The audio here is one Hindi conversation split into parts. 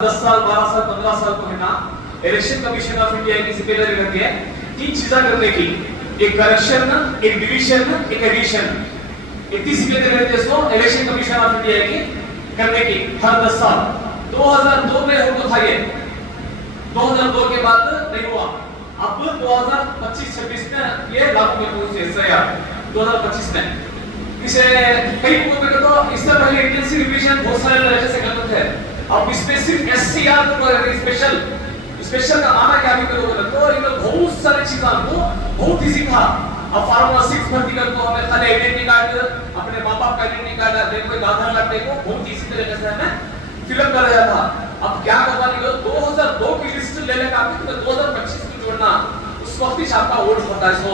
10 साल 12 साल 15 साल को है ना इलेक्शन कमीशन ऑफ इंडिया की जिम्मेदारी रहती है तीन चीजें करने की, एक करेक्शन, एक डिवीजन, एक एडिशन। इतनी जिम्मेदारी रहती है इसको इलेक्शन कमीशन ऑफ इंडिया की करने की हर 10 साल। 2002 में होता था ये, 2002 के बाद नहीं हुआ। अब 2025-26 में ये लागू में पहुंचे एसआईआर 2025 में। इसे कई लोगों में तो इससे पहले इंटेंसिव रिवीजन बहुत सारे तरह से करते थे। अब इसमें सिर्फ एससीआर को स्पेशल का माना क्या भी करोगे तो इन बहुत सारे चीजें को बहुत इजी था। अब फार्मूला 6 भर्ती कर तो हमें खाली आइडेंटिटी कार्ड, अपने मां बाप का आइडेंटिटी कार्ड देखो, आधार कार्ड देखो, बहुत इजी तरीके से हमें फिलअप कर रहा था। अब क्या करवा दी 2002 की लिस्ट ले लेगा आपको, तो 2025 को जोड़ना, उस वक्त ही आपका वोट होता है। सो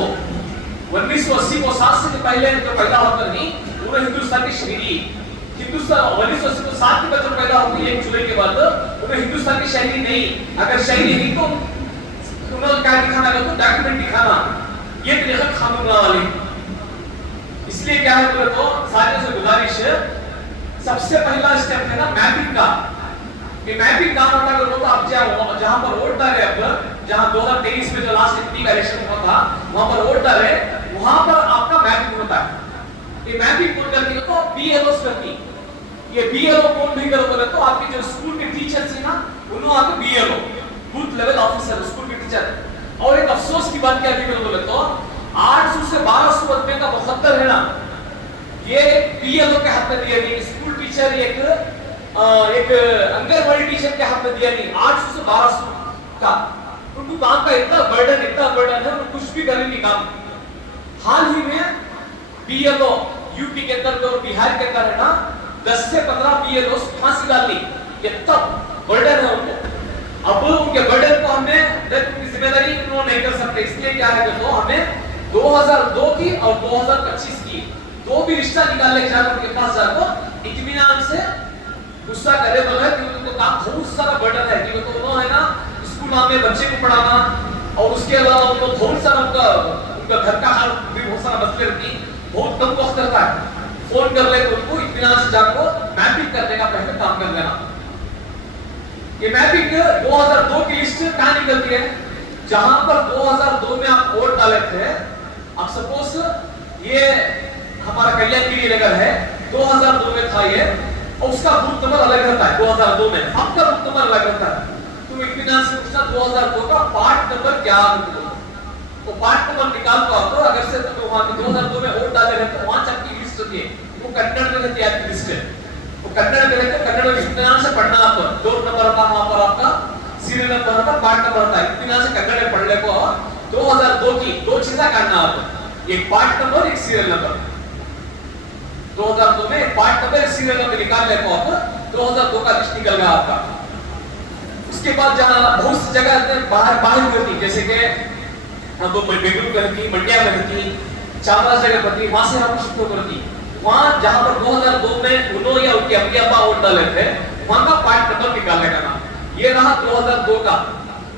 1980 को 7 से पहले जो पैदा होता नहीं पूरे हिंदुस्तान की शहरी, हिंदुस्तान 1980 को 7 के बाद जो पैदा होती है 1 जुलाई के बाद, उन्हें हिंदुस्तान की शहरी नहीं। अगर शहरी नहीं तो उन्हें क्या दिखाना है तो डॉक्यूमेंट दिखाना, ये तरीका कानून वाले। इसलिए क्या है बोले तो सारे से गुजारिश है, सबसे पहला स्टेप है ना मैपिंग का। ये मैपिंग काम होता है तो आप जहां पर वोट डाले, अब जहां 2023 में जो लास्ट इतनी इलेक्शन हुआ था वहां पर वोट डाले, वहां पर आपका मैपिंग होता है। ये मैपिंग कौन करती है तो बीएलओ करती है। ये बीएलओ कौन नहीं कर बोले तो आपके जो स्कूल के टीचर्स है ना, उन्होंने आपके BLO booth level officer school के टीचर। और एक अफसोस की बात क्या भी कर बोले तो 800 से 1200 रुपए का 72 है ना, ये बीएलओ के हाथ में दिया नहीं, स्कूल टीचर एक अंगनवाड़ी टीचर के हाथ में दिया नहीं। 800 से 1200 का उनको काम का इतना बर्डन है, वो कुछ भी करें नहीं काम। हाल ही में बीएलओ यूपी के अंदर और बिहार के अंदर है ना 10 से 15 बीएलओ फांसी डाल ली। ये तब बर्डन है उनको। अब उनके बर्डन को हमें उनकी जिम्मेदारी उन्होंने नहीं कर सकते। इसलिए क्या है तो हमें 2002 की और 2025 की दो भी रिश्ता निकाल ले जाकर उनके पास जाकर इत्मीनान से गुस्सा करे बोले कि उनको काम बहुत सारा बर्डन है कि तो उन्होंने है ना स्कूल में बच्चे को पढ़ाना, और उसके अलावा उनको बहुत सारा उनका घर का हाल भी बहुत सारा मसले रहती, बहुत कम वक्त रहता है। फोन कर ले तो उनको इत्मीनान से जाकर मैपिंग करने का पहले काम कर लेना। ये मैपिंग 2002 की लिस्ट कहां निकलती है, जहां पर 2002 में आप वोट डाले थे। अब सपोज ये हमारा कल्याणगिरी नगर है, 2002 में था ये, और उसका बूथ नंबर अलग रहता है 2002 में, आपका बूथ नंबर अलग रहता है। तुम इत्मीनान से पूछना 2002 का पार्ट नंबर क्या है, तो पार्ट नंबर निकाल पाओ तो अगर से तुम वहां 2002 में वोट डाले हैं तो वहां चक्की लिस्ट होती है, वो कन्नड़ में रहती है आपकी लिस्ट, वो कन्नड़ में रहते, कन्नड़ में इत्मीनान से पढ़ना। आप दो नंबर का वहां पर आपका सीरियल नंबर का पार्ट नंबर होता है, इत्मीनान से कन्नड़ में पढ़ ले को 2002 की दो चीजें करना आप, एक पार्ट नंबर एक सीरियल नंबर। 2002 में एक पार्ट नंबर एक सीरियल नंबर निकाल ले को आप 2002 का लिस्ट निकल गया आपका। उसके बाद जहां बहुत सी जगह बाहर होती, जैसे कि हम बेंगलुरु करती, मंड्या करती, चामराजनगर, वहां से हम शिफ्ट करती। वहां जहां पर 2002 में उन्होंने या उनके अम्मी अब्बा वोट डाले थे, वहां का पार्ट नंबर निकालने का नाम ये रहा 2002 का।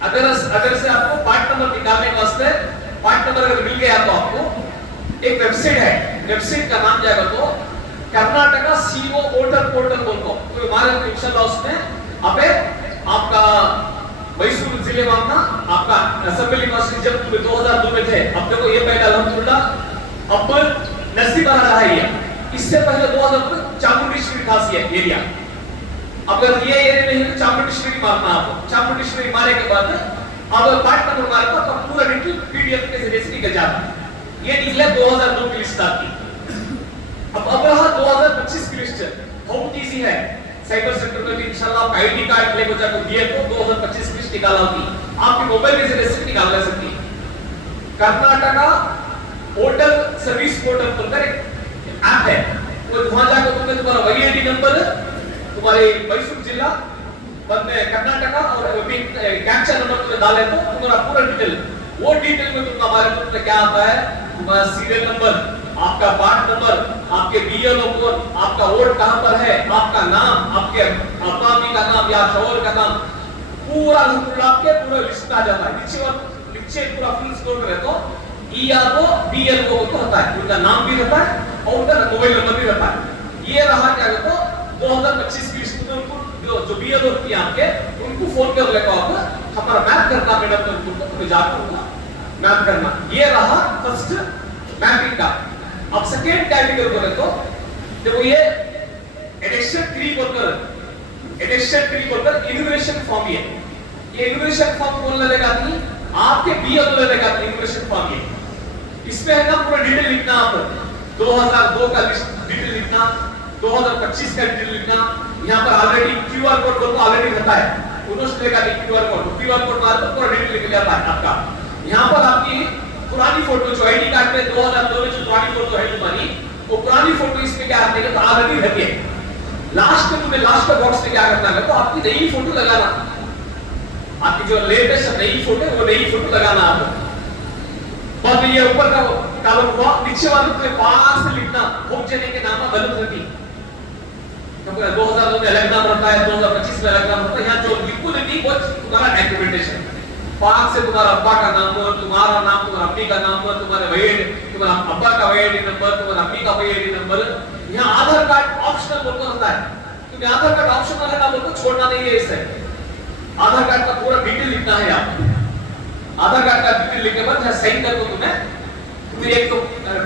अगर से आपको पार्ट नंबर निकालने के वास्ते पार्ट नंबर अगर मिल गया तो आपको एक वेबसाइट है, वेबसाइट का नाम जाएगा तो कर्नाटका सीओ वोटर पोर्टल बोलते, तो हमारे तो इंशाल्लाह उसमें अबे आपका मैसूर जिले में आपका असेंबली यूनिवर्सिटी जब 2002 में थे, अब देखो ये पहले अल्हम्दुलिल्लाह अब नसीब आ रहा है ये। इससे पहले 2002 में चामुंडेश्वरी खासी है एरिया, अगर ये एरिया नहीं तो चामुंडेश्वरी मारना, आपको चामुंडेश्वरी मारे के बाद अगर पार्ट नंबर मारे तो पूरा डिटेल पीडीएफ के जरिए निकल जाता। ये निकले 2002 की लिस्ट आती। अब रहा 2025 की लिस्ट, बहुत इजी है। साइबर सेंटर में भी इंशाल्लाह आप आईडी कार्ड लेकर जाकर दिए तो 2025 लिस्ट निकाल होगी, आपके मोबाइल के जरिए से निकाल ले सकती है। कर्नाटका पोर्टल सर्विस पोर्टल पर एक ऐप है, वो वहां जाकर तुमने तुम्हारा वाईआईडी नंबर, तुम्हारे मैसूर जिला बाद में कर्नाटका और कैप्चा नंबर तुमने डाले तो तुम्हारा पूरा डिटेल, वो डिटेल में तुमका हमारे तुमने क्या आता है, तुम्हारा सीरियल नंबर, आपका पार्ट नंबर, आपके बीएलओ कोड, आपका वोट कहां पर है, आपका नाम, आपके अम्मी का नाम या शोहर का नाम, पूरा आपके पूरा लिस्ट आ जाता है। नीचे पूरा फुल स्कोर में तो ईआरओ बीएलओ को होता है, उनका नाम भी रहता है और उनका मोबाइल नंबर भी रहता है। ये रहा क्या तो 2025 की लिस्ट में उनको जो बीएलओ होती है आपके, उनको फोन कर लेगा आप, हमारा मैप करना मैडम, तो उनको तुम्हें जाकर होगा मैप करना। ये रहा फर्स्ट मैपिंग का। अब सेकेंड कैटेगरी बोले तो देखो ये एडिशन ट्री बोलकर इन्यूमरेशन फॉर्म, ये इन्यूमरेशन फॉर्म कौन लेगा नहीं, आपके बीएलओ लेगा इन्यूमरेशन फॉर्म। ये इसमें है ना पूरा डिटेल लिखना, आप 2002 का डिटेल लिखना, 2025 का डिटेल लिखना। यहाँ पर ऑलरेडी क्यूआर कोड तो ऑलरेडी रहता है, उन्होंने लेगा क्यूआर कोड मार तो पूरा डिटेल लिख जाता है आपका। यहाँ पर आपकी पुरानी फोटो जो आईडी कार्ड में 2002 में जो पुरानी फोटो है तुम्हारी, वो पुरानी फोटो इसमें क्या करने का तो ऑलरेडी रहती है। लास्ट में तुम्हें लास्ट का बॉक्स में क्या करना है तो आपकी नई फोटो लगाना, आपकी जो लेटेस्ट नई फोटो वो नई फोटो लगाना आपको। और ये ऊपर का कॉलम हुआ, नीचे वाले पे पास से लिखना होम चेने के नाम गलत रहती, क्योंकि 2002 में अलग नाम रहता है, 2025 में अलग नाम रहता है। यहाँ जो लिखो नहीं वो तुम्हारा डॉक्यूमेंटेशन, पास से तुम्हारा अब्बा का नाम, तुम्हारा नाम, तुम्हारा अम्मी का नाम, तुम्हारे वैड, तुम्हारा अब्बा का वैड नंबर, तुम्हारा अम्मी का वैड नंबर। यहाँ आधार कार्ड ऑप्शनल बोलकर होता है, क्योंकि आधार कार्ड ऑप्शनल है ना, बोलकर छोड़ना नहीं है। इससे आधार कार्ड का पूरा डिटेल लिखना है आप। आधार कार्ड का डिटेल लिखने के बाद जहाँ साइन कर दो तुम्हें एक तो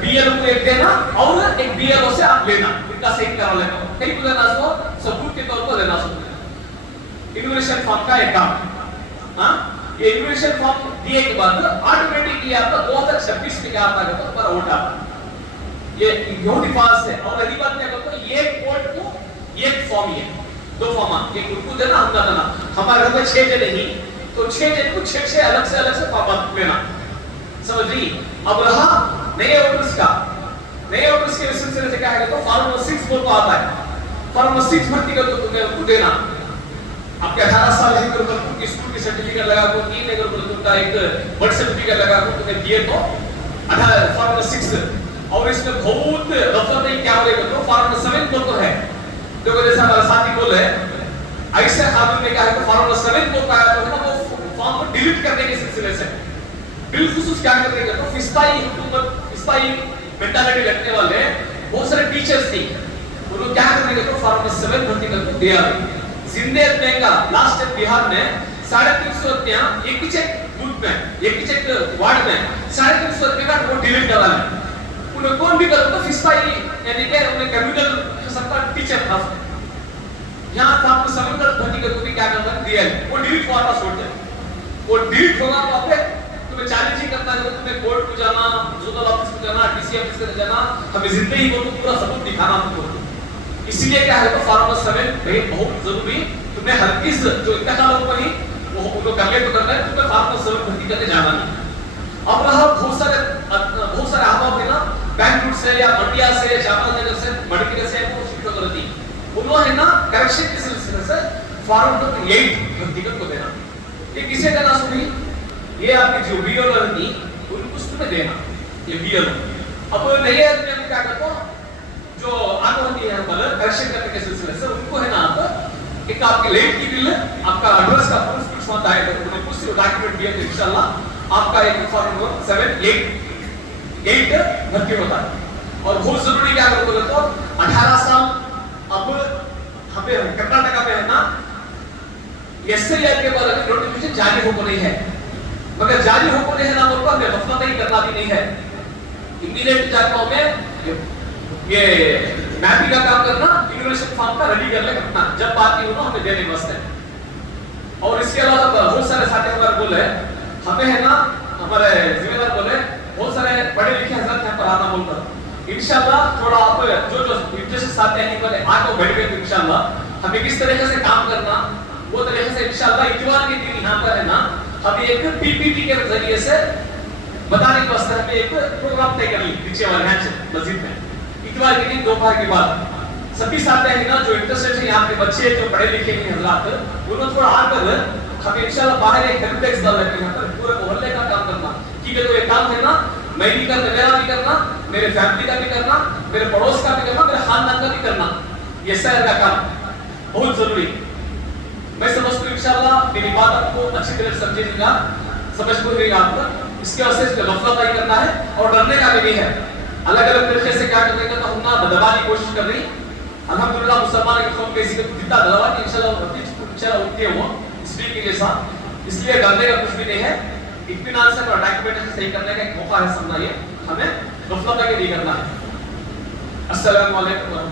बीएलओ को एक देना और एक बीएलओ से आप लेना, इनका साइन करा लेना, कहीं तो लेना सो सबूत के तौर पर लेना सो। इन्यूमरेशन फॉर्म का एक काम, हाँ ये इन्यूमरेशन फॉर्म दिए के बाद ऑटोमेटिकली आपका 2026 में क्या आता है तो तुम्हारा वोट आता, ये बहुत फास्ट है। और अगली बात क्या करते हो, ये वोट को एक फॉर्म, ये दो फॉर्म, एक उनको देना हम देना। हमारे घर में 6 जने ही तो 6 जन को 6 अलग से फॉर्म लेना, समझ रही। अब रहा नए वोटर्स का, नए वोटर्स के सिलसिले से क्या है तो फॉर्म 6 बोल को आता है। फॉर्म 6 भर्ती कर तो तुम्हें उनको देना, आपके 18 साल है तो तुम स्कूल की सर्टिफिकेट लगा को 3 अगर तुमका एक बर्थ सर्टिफिकेट लगा को तुम्हें दिए तो 18 फॉर्म 6। और इसमें बहुत रफत है, क्या बोलेगा तो फॉर्म 7 बोल को है, देखो जैसा हमारा साथी बोले ऐसे कानून में क्या है तो फॉर्म 7 को क्या है ना वो फॉर्म को डिलीट करने के सिलसिले से बिलखुसूस क्या करने का तो फिस्ताई हुकूमत, फिस्ताई मेंटालिटी रखने वाले बहुत सारे टीचर्स थे, उन्होंने क्या करने का तो फॉर्म 7 भर्ती करके दिया। जिंदे में का लास्ट टाइम बिहार में 350 रुपया एक ही चेक बूथ में, एक ही चेक वार्ड में 350 रुपये का वो डिलीट करा है। उन्हें कौन भी करो तो फिस्ताई यानी कि उन्हें कंप्यूटर सबका टीचर था, यहाँ था आपको समुद्र भर्ती करके भी क्या करना दिया है, वो डिलीट वाला छोड़ दे, वो डिलीट होगा तो आपने तुम्हें चैलेंजिंग करना है, तुम्हें कोर्ट को जाना, जोनल ऑफिस को जाना, डीसी ऑफिस को जाना, हमें जिंदगी को पूरा सबूत दिखाना तुमको। इसीलिए क्या है तो फॉर्म 7 भाई बहुत जरूरी, तुम्हें हर किस जो इंतकाल हो नहीं वो उनको कर ले तो करना है, तुम्हें फॉर्म 7 भर्ती करने जाना नहीं। अब रहा बहुत सारे अहबाब है ना बैंक रूट से या मंडिया से, चामराजनगर से, मडकी से वो शिफ्ट करती, उन्होंने ना करेक्शन के सिलसिले से फॉर्म 8 भर्ती को देना। ये किसे देना सुनी, ये आपके जो बीएलओ रहती उनको उसमें देना, ये बीएलओ। अब नए आदमी हम क्या करते हो जो आगे होती है मतलब करेक्शन करने के सिलसिले से उनको है ना आप एक आपकी लेट की बिल, आपका एड्रेस का प्रूफ कुछ होता है तो उन्हें कुछ डॉक्यूमेंट दिया तो इंशाल्लाह आपका एक फॉर्म 7 8 भर्ती होता है। और बहुत जरूरी क्या करते हो तो 18 साल अब हमें कर्नाटक में है ना एसआईआर के बाद अभी नोटिफिकेशन जारी हो नहीं है, मगर जारी हो नहीं है ना बोलकर हमें गफलत नहीं करना भी नहीं है। इमीडिएट जाकर हमें ये मैपिंग का काम करना, इन्यूमरेशन फॉर्म का रेडी कर ले करना, जब बात की हो हमें देने मस्त है। और इसके अलावा बहुत सारे साथी हमारे बोले हमें है ना हमारे जिम्मेदार बोले बहुत सारे पढ़े लिखे हजरत यहाँ पर आना बोलकर इंशाल्लाह थोड़ा आप जो इंटरेस्ट साथी हैं बोले आगे बैठ गए तो इंशाल्लाह हमें किस तरीके से काम करना वो तरीके से इंशाल्लाह इतवार के दिन यहाँ पर है ना हम एक पीपीटी के जरिए से बताने के वास्ते हमें एक प्रोग्राम तय कर ली नीचे वाले मस्जिद में इतवार के दिन दोपहर के बाद सभी साथी हैं ना जो इंटरेस्टेड है यहाँ पे बच्चे जो पढ़े लिखे हैं हजरात उन्होंने थोड़ा आकर हमें इंशाल्लाह बाहर एक हेल्प डेस्क डाल रहे हैं यहाँ पर पूरे मोहल्ले का काम करना ठीक है। तो ये काम है ना मैं भी करना, मेरा भी करना, मेरे फैमिली का भी करना, मेरे पड़ोस का भी करना, मेरे खानदान का भी करना, ये शहर का काम बहुत जरूरी। मैं समझता हूँ इंशाल्लाह मेरी बात आपको अच्छी तरह समझेगा, समझ को रहेगा आपको। इसके वास्ते इसका गफलत नहीं करना है और डरने का भी नहीं है। अलग अलग तरीके से क्या करने का तो हम ना बदलने की कोशिश कर रही अल्हम्दुलिल्लाह मुसलमान के कौम कैसी जितना दलवा कि इंशाल्लाह उठते हो स्पीक के जैसा, इसलिए डरने का कुछ भी नहीं है। इत्मीनान से और डॉक्यूमेंटेशन सही करने का एक मौका है, समझाइए हमें गफलत आगे नहीं करना है। अस्सलाम वालेकुम।